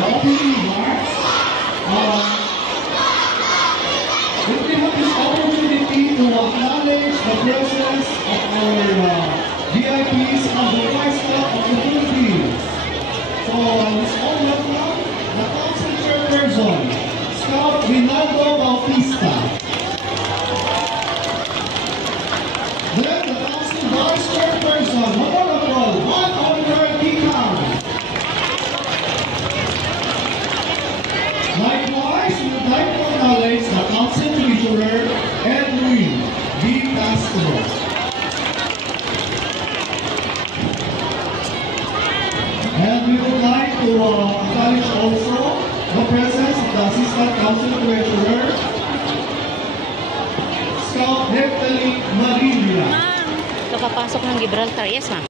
opening remarks. We have this opportunity to acknowledge the presence of our VIPs and the Vice Staff of the Philippines. So, let's all welcome the Council Chairperson, Scout Rinaldo Bautista. Then, the Council Vice Chairperson, Honorable Juan Oliver Dican. Likewise, we would like to acknowledge the Council Treasurer, Edwin D. Castro. And we would like to acknowledge also the presence of the Assistant Council Treasurer, Scout Hector Marilla. Ma'am, kapapasok ng Gibraltar. Yes, ma'am.